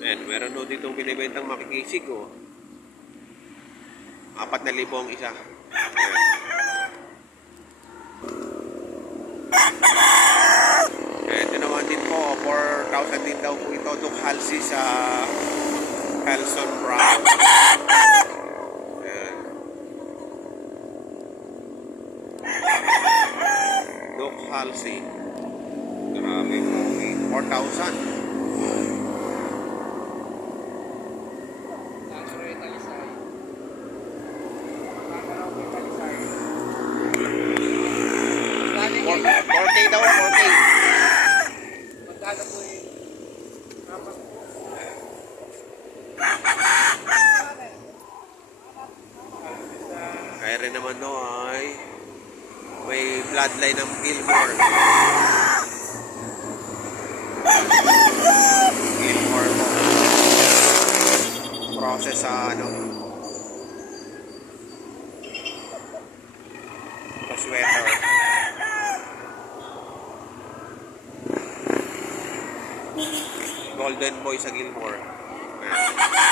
Ayan, meron no ditong binibentang makikisig, oh. 4,000 ang isa. Ayan. Ito naman din po, 4,000 din daw po ito. Duke Halsey sa Carlson Brown. Ayan. Duke Halsey. Grabe po. 4,000. Daw, 4K. Magkano po yung kapas po? Kaya rin naman no ay may bloodline ng Gilmore. Gilmore po. Process sa ano. Sa sweater. Golden Boy sa Gilmore. Ayan.